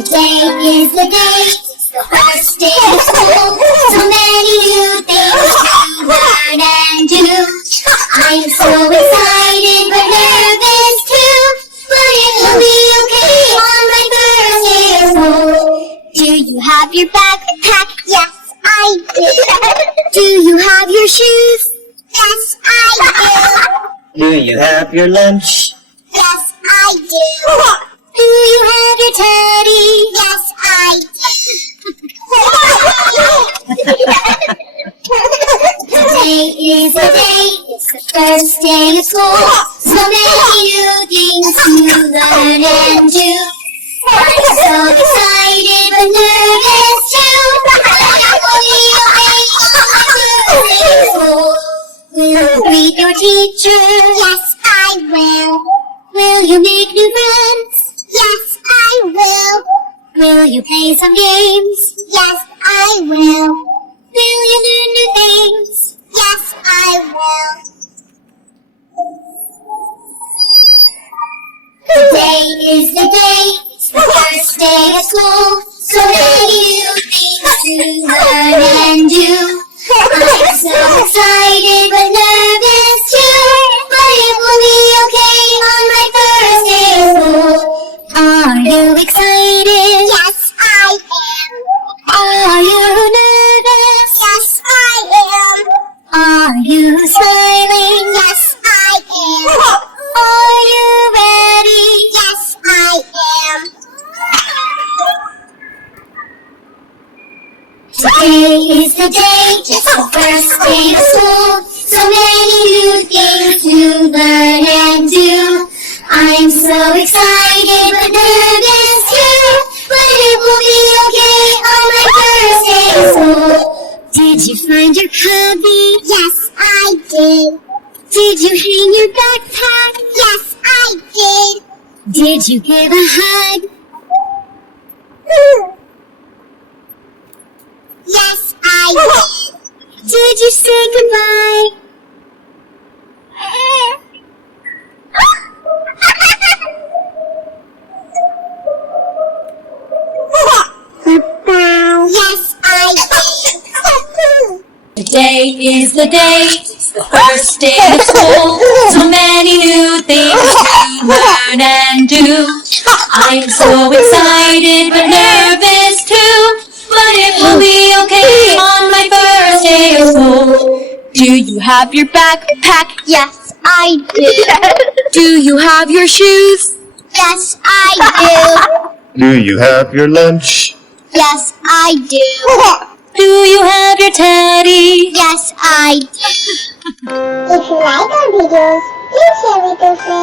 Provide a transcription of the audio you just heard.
Today is the day, the first day of school. So many new things to learn and do. I'm so excited but nervous too. But it will be okay on my first day of school. Do you have your backpack? Yes, I do. Do you have your shoes? Yes, I do. Do you have your lunch? Yes, I do. Do you have your teddy? Yes, I do. Today is the day, it's the first day of school. So many new things to learn and do. I'm so excited but nervous too. But I will be okay on my first day of school. Will you greet your teacher? Yes, I will. Will you make new friends? Yes, I will. Will you play some games? Yes, I will. Will you learn new things? Yes, I will. Today is the day, it's the first day of school. So many new things to learn and do. I'm so excited but nervous too. But it will be okay on my first day of school. Are you excited? Yes, I am. Are you nervous? Yes, I am. Are you smiling? Yes, I am. Are you ready? Yes, I am. Today is the day, it's the first day of school. So many new things to learn and do. I'm so excited but nervous too. But it will be okay on my first day of school. Did you find your cubby? Yes, I did. Did you hang your backpack? Yes, I did. Did you give a hug? Yes, I did. Did you say goodbye? Goodbye. Yes, I did. Today is the day, it's the first day of school. So many new things to learn and do. I'm so excited but nervous too. But it will be okay on my first day of school. Do you have your backpack? Yes, I do. Do you have your shoes? Yes, I Do you have your lunch? do. Yes, I do. Do you have your teddy? Yes, I do. If you like our videos, please share with your friends.